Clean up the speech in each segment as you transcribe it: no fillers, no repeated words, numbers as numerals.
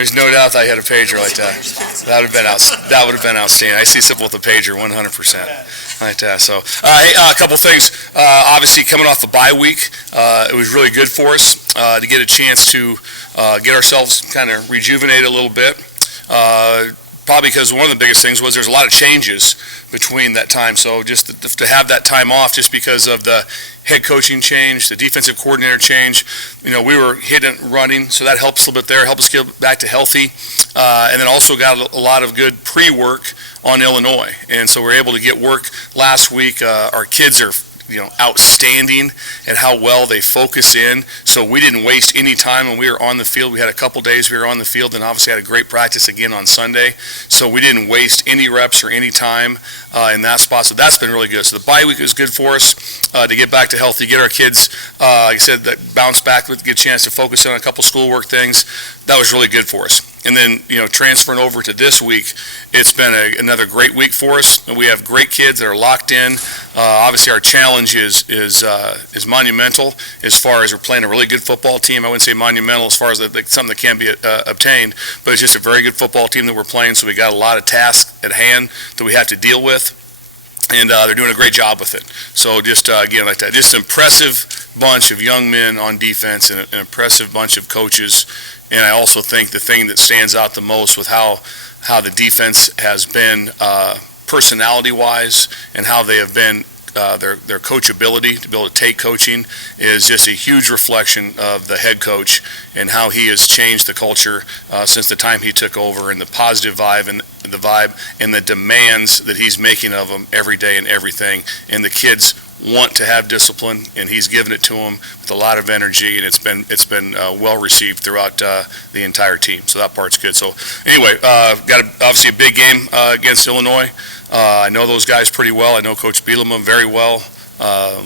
There's no doubt that I had a pager like that. That would have been outstanding. I see simple with a pager, 100%. Like that. So, hey, a couple things. Obviously, coming off a bye week, it was really good for us to get a chance to get ourselves kind of rejuvenated a little bit. Probably because one of the biggest things was there's a lot of changes between that time. So just to have that time off just because of the head coaching change, the defensive coordinator change, we were hitting and running, so that helps a little bit there, helped us get back to healthy. And then also got a lot of good pre-work on Illinois. And so we're able to get work last week. Our kids are outstanding at how well they focus in. So we didn't waste any time when we were on the field. We had a couple days we were on the field and obviously had a great practice again on Sunday. So we didn't waste any reps or any time in that spot. So that's been really good. So the bye week was good for us to get back to healthy, get our kids, like I said, that bounce back, get a chance to focus in on a couple schoolwork things. That was really good for us. And then, transferring over to this week, it's been another great week for us. We have great kids that are locked in. Obviously, our challenge is monumental as far as we're playing a really good football team. I wouldn't say monumental as far as something that can be obtained, but it's just a very good football team that we're playing, so we got a lot of tasks at hand that we have to deal with, and they're doing a great job with it. So just, again, like that, just an impressive bunch of young men on defense and an impressive bunch of coaches. And I also think the thing that stands out the most with how the defense has been personality-wise and how they have been their coachability to be able to take coaching is just a huge reflection of the head coach and how he has changed the culture since the time he took over, and the positive vibe and the demands that he's making of them every day and everything. And the kids want to have discipline, and he's given it to them with a lot of energy, and it's been well received throughout the entire team. So that part's good. So anyway, got obviously a big game against Illinois. I know those guys pretty well. I know Coach Bielema very well.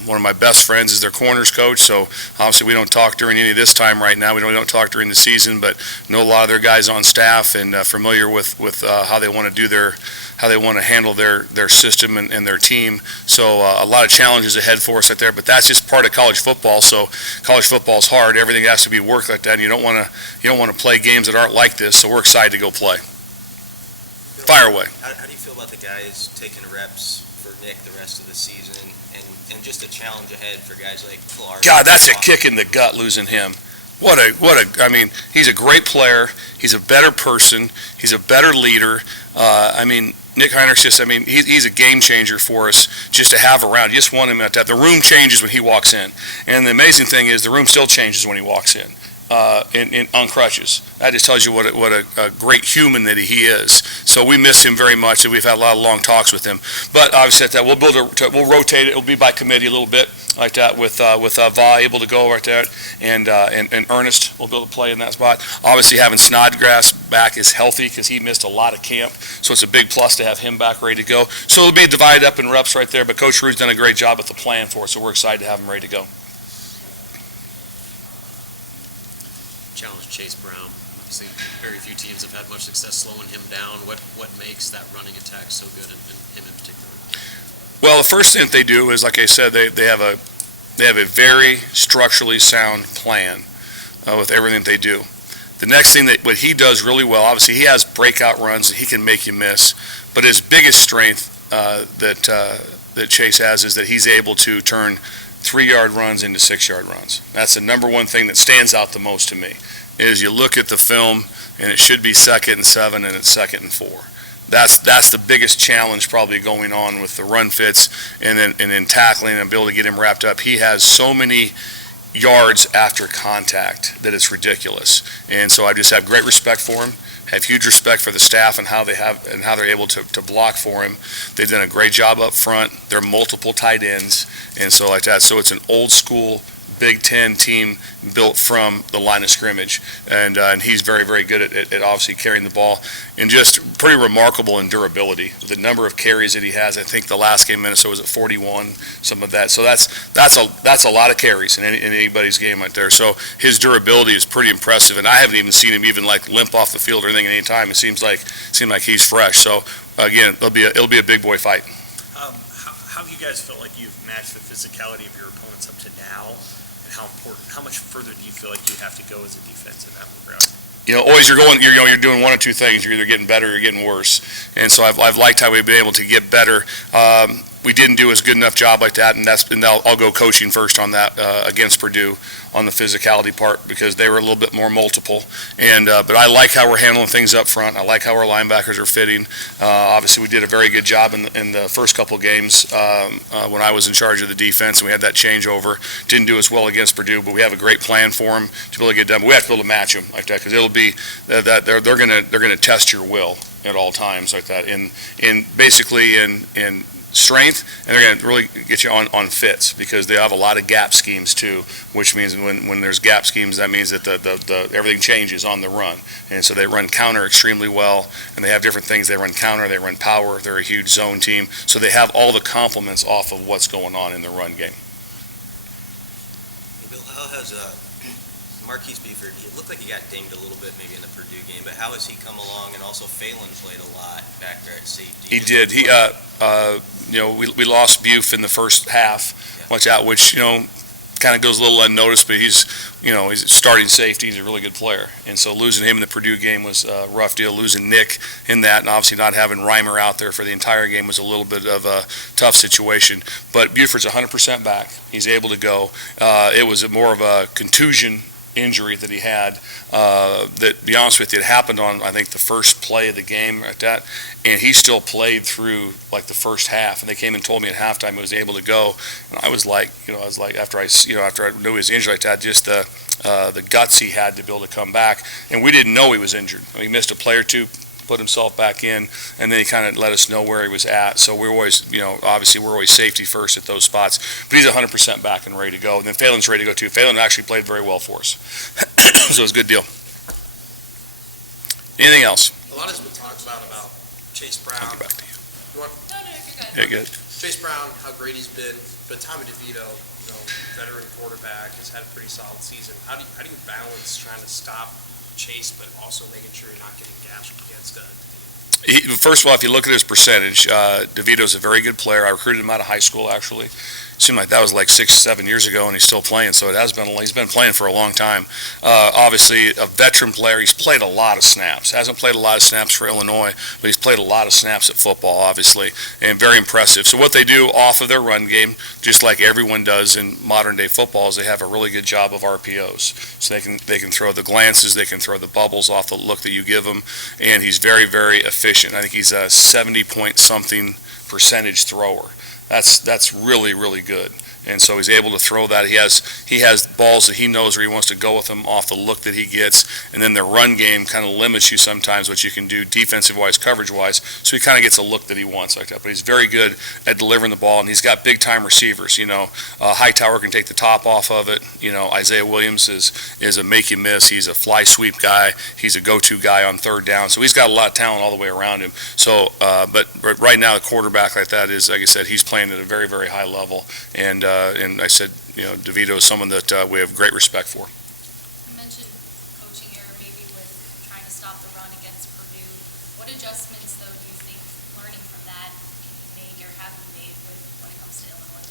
One of my best friends is their corners coach, so obviously we don't talk during any of this time right now. We don't talk during the season, but know a lot of their guys on staff and familiar with how they want to handle their system and their team. So a lot of challenges ahead for us right there, but that's just part of college football. So college football is hard. Everything has to be worked like that, and you don't want to play games that aren't like this. So we're excited to go play. Fire away. How do you feel about the guys taking reps for Nick the rest of the season, and just a challenge ahead for guys like Clark? God, that's a kick in the gut losing him. I mean, he's a great player. He's a better person. He's a better leader. Nick Heinrichs, he's a game changer for us just to have around. You just want him at that. The room changes when he walks in. And the amazing thing is the room still changes when he walks in. On crutches. That just tells you what a great human that he is. So we miss him very much, and we've had a lot of long talks with him. But obviously, at that we'll rotate it. It'll be by committee a little bit like that with Va able to go right there, and Ernest will be able to play in that spot. Obviously, having Snodgrass back is healthy because he missed a lot of camp, so it's a big plus to have him back ready to go. So it'll be divided up in reps right there. But Coach Rue's done a great job with the plan for us, so we're excited to have him ready to go. Challenge Chase Brown. Obviously, very few teams have had much success slowing him down. What makes that running attack so good, and him in particular? Well, the first thing they do is, like I said, they have a very structurally sound plan with everything that they do. The next thing what he does really well, obviously, he has breakout runs that he can make you miss. But his biggest strength that Chase has is that he's able to turn 3-yard runs into 6-yard runs. That's the number one thing that stands out the most to me, is you look at the film and it should be 2nd and 7 and it's 2nd and 4. That's the biggest challenge probably going on with the run fits and then tackling and be able to get him wrapped up. He has so many yards after contact that it's ridiculous. And so I just have great respect for him. Have huge respect for the staff and how they're able to block for him. They've done a great job up front. There are multiple tight ends and so like that. So it's an old school Big Ten team built from the line of scrimmage, and he's very, very good at obviously carrying the ball, and just pretty remarkable in durability. The number of carries that he has, I think the last game Minnesota was at 41, some of that. So that's a lot of carries in anybody's game right there. So his durability is pretty impressive, and I haven't even seen him even like limp off the field or anything at any time. It seems like he's fresh. So again, it'll be a big boy fight. How have you guys felt like you've matched the physicality of your opponents up to now? How much further do you feel like you have to go as a defense in that regard? always you're doing one or two things. You're either getting better or you're getting worse. And so I've liked how we've been able to get better. We didn't do as good enough job like that, and I'll go coaching first on that against Purdue on the physicality part, because they were a little bit more multiple. And but I like how we're handling things up front. I like how our linebackers are fitting. Obviously, we did a very good job in the first couple games when I was in charge of the defense, and we had that changeover. Didn't do as well against Purdue, but we have a great plan for them to be able to get done. But we have to be able to match them like that, because it'll be that they're going to test your will at all times like that. Basically in strength, and they're going to really get you on fits, because they have a lot of gap schemes too, which means when there's gap schemes, that means that the everything changes on the run. And so they run counter extremely well, and they have different things. They run counter, they run power, they're a huge zone team, so they have all the complements off of what's going on in the run game. Hey, Bill, how has Marquise Beeford, it looked like he got dinged a little bit maybe in the Purdue game, but how has he come along? And also Phelan played a lot back there at safety. He did. We lost Buf in the first half, which kind of goes a little unnoticed, but he's a starting safety. He's a really good player, and so losing him in the Purdue game was a rough deal. Losing Nick in that, and obviously not having Reimer out there for the entire game was a little bit of a tough situation. But Buford's 100% back. He's able to go. It was more of a contusion injury that he had, that, to be honest with you, it happened on, I think, the first play of the game like that, and he still played through like the first half, and they came and told me at halftime he was able to go, and I was like, after I knew he was injured like that, just the guts he had to be able to come back, and we didn't know he was injured. He missed a play or two, put himself back in, and then he kind of let us know where he was at. So we're always, obviously we're always safety first at those spots. But he's 100% back and ready to go. And then Phelan's ready to go too. Phelan actually played very well for us. So it was a good deal. Anything else? A lot has been talked about Chase Brown. I'll get back to you. You want Yeah, good. Chase Brown, how great he's been, but Tommy DeVito, veteran quarterback, has had a pretty solid season. How do you balance trying to stop Chase, but also making sure you're not getting gashed against DeVito? First of all, if you look at his percentage, DeVito's a very good player. I recruited him out of high school, actually. Seemed like that was like 6-7 years ago, and he's still playing. So he's been playing for a long time. Obviously, a veteran player. He's played a lot of snaps. Hasn't played a lot of snaps for Illinois, but he's played a lot of snaps at football, obviously, and very impressive. So what they do off of their run game, just like everyone does in modern day football, is they have a really good job of RPOs. So they can throw the glances, they can throw the bubbles off the look that you give them, and he's very, very efficient. I think he's a 70-point-something percentage thrower. That's really, really good. And so he's able to throw that. He has balls that he knows where he wants to go with them off the look that he gets. And then the run game kind of limits you sometimes what you can do defensive-wise, coverage-wise. So he kind of gets a look that he wants like that. But he's very good at delivering the ball, and he's got big-time receivers. Hightower can take the top off of it. Isaiah Williams is a make-you-miss. He's a fly-sweep guy. He's a go-to guy on third down. So he's got a lot of talent all the way around him. So, but right now, the quarterback like that is, like I said, he's playing at a very, very high level. And I said, DeVito is someone that we have great respect for. You mentioned coaching error maybe with trying to stop the run against Purdue. What adjustments, though, do you think learning from that can you make or have you made when it comes to Illinois?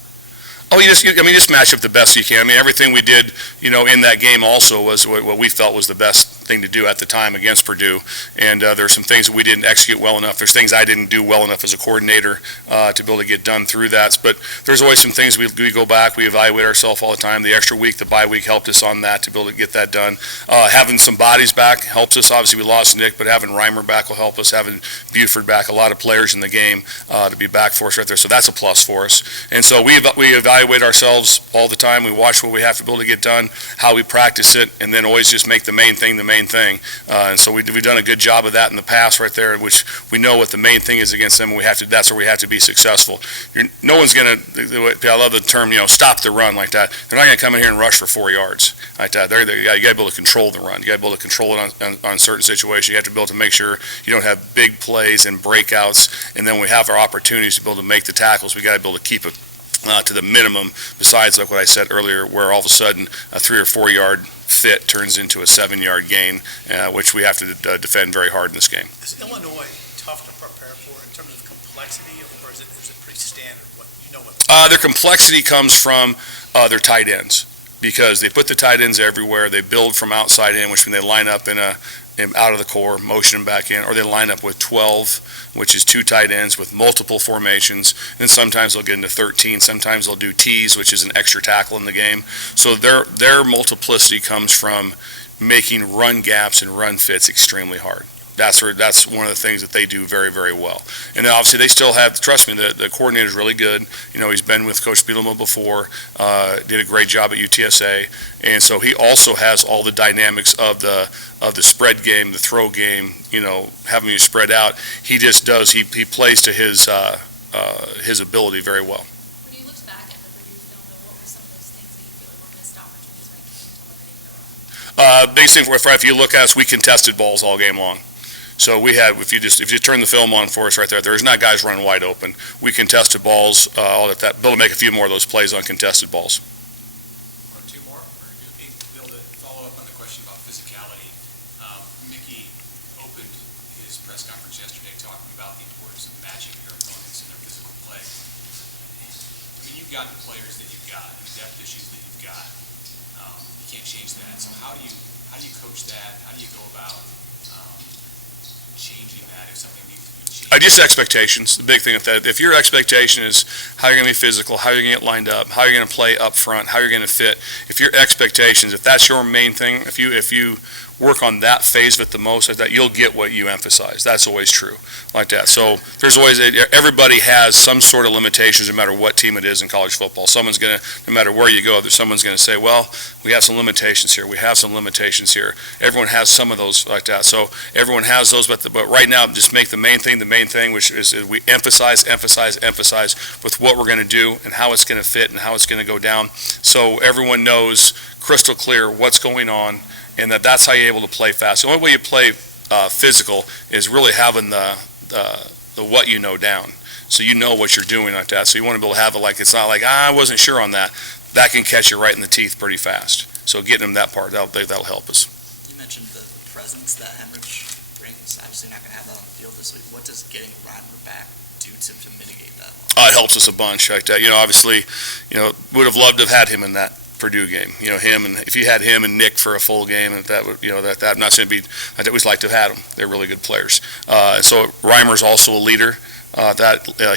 Oh, you just match up the best you can. I mean, everything we did, in that game also was what we felt was the best thing to do at the time against Purdue. And there are some things that we didn't execute well enough. There's things I didn't do well enough as a coordinator to be able to get done through that. But there's always some things we go back, we evaluate ourselves all the time. The extra week, the bye week helped us on that to be able to get that done. Having some bodies back helps us. Obviously, we lost Nick, but having Reimer back will help us. Having Buford back, a lot of players in the game to be back for us right there. So that's a plus for us. And so we evaluate ourselves all the time. We watch what we have to be able to get done, how we practice it, and then always just make the main thing the main thing. And so we've done a good job of that in the past right there, in which we know what the main thing is against them, and that's where we have to be successful. No one's going to, I love the term, stop the run like that. They're not going to come in here and rush for 4 yards like that. You got to be able to control the run. You got to be able to control it on certain situations. You have to be able to make sure you don't have big plays and breakouts, and then we have our opportunities to be able to make the tackles. We got to be able to keep it to the minimum, besides like what I said earlier, where all of a sudden a 3 or 4 yard fit turns into a 7-yard gain, which we have to defend very hard in this game. Is Illinois tough to prepare for in terms of complexity, or is it pretty standard? Their complexity comes from their tight ends, because they put the tight ends everywhere. They build from outside in, which when they line up in a him out of the core, motion him back in, or they line up with 12, which is 2 tight ends with multiple formations. And sometimes they'll get into 13. Sometimes they'll do T's, which is an extra tackle in the game. So their multiplicity comes from making run gaps and run fits extremely hard. That's one of the things that they do very, very well. And then obviously they still have, trust me, the coordinator is really good. You know, he's been with Coach Bielema before, did a great job at UTSA, and so he also has all the dynamics of the spread game, the throw game. You know, having you spread out. He just does. He plays to his ability very well. When you looked back at the Purdue film, though, what were some of those things that you feel like were missed opportunities when it came to limiting the run? Biggest thing if you look at us, we contested balls all game long. So we had, if you turn the film on for us right there's not guys running wide open. We contested balls, all that. Bill will make a few more of those plays on contested balls. Or 2 more? Or Bill, to follow up on the question about physicality, Mickey opened his press conference yesterday talking about the importance of matching your opponents in their physical play. I mean, you've got the players that you've got, the depth issues that you've got. You can't change that. So how do you coach that? How do you go about changing that if something needs to be changed? Just expectations. The big thing with that, if your expectation is how you're going to be physical, how you're going to get lined up, how you're going to play up front, how you're going to fit, if your expectations, if that's your main thing, if you work on that phase of it the most, like that, you'll get what you emphasize. That's always true, like that. So there's always, everybody has some sort of limitations no matter what team it is in college football. Someone's going to, no matter where you go, someone's going to say, well, we have some limitations here. We have some limitations here. Everyone has some of those like that. So everyone has those, but right now, just make the main thing, which is we emphasize with what we're going to do and how it's going to fit and how it's going to go down. So everyone knows crystal clear what's going on, and that's how you're able to play fast. The only way you play physical is really having the what you know down. So you know what you're doing like that. So you want to be able to have it like, it's not like, I wasn't sure on that. That can catch you right in the teeth pretty fast. So getting them that part, that'll help us. You mentioned the presence that Heinrichs brings. Obviously not going to have that on the field this week. What does getting Reimer back do to mitigate that? It helps us a bunch like that. You know, obviously, would have loved to have had him in that Purdue game. You know, him, and if you had him and Nick for a full game, and that would, that I'm not saying I'd always like to have had them. They're really good players. So Reimer's also a leader.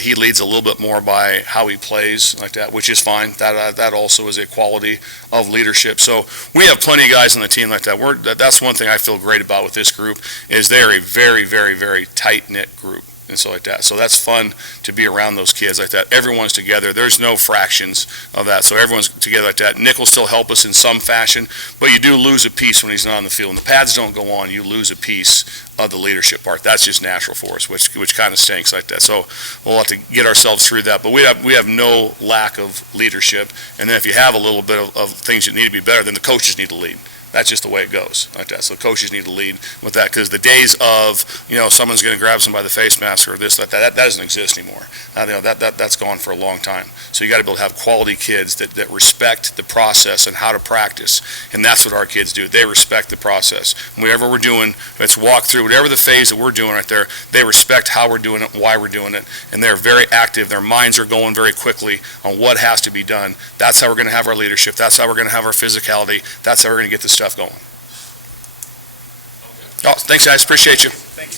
He leads a little bit more by how he plays like that, which is fine. That also is a quality of leadership. So we have plenty of guys on the team like that. That's one thing I feel great about with this group is they're a very, very, very tight-knit group. And so like that. So that's fun to be around those kids like that. Everyone's together. There's no fractions of that. So everyone's together like that. Nick will still help us in some fashion, but you do lose a piece when he's not on the field. When the pads don't go on, you lose a piece of the leadership part. That's just natural for us, which kind of stinks like that. So we'll have to get ourselves through that. But we have no lack of leadership. And then if you have a little bit of things that need to be better, then the coaches need to lead. That's just the way it goes like that. So coaches need to lead with that because the days of, someone's going to grab somebody by the face mask or this, that doesn't exist anymore. That's gone for a long time. So you got to be able to have quality kids that respect the process and how to practice. And that's what our kids do. They respect the process. Whatever we're doing, let's walk through whatever the phase that we're doing right there, they respect how we're doing it, why we're doing it. And they're very active. Their minds are going very quickly on what has to be done. That's how we're going to have our leadership. That's how we're going to have our physicality. That's how we're going to get this stuff going. Oh, thanks, guys. Appreciate you.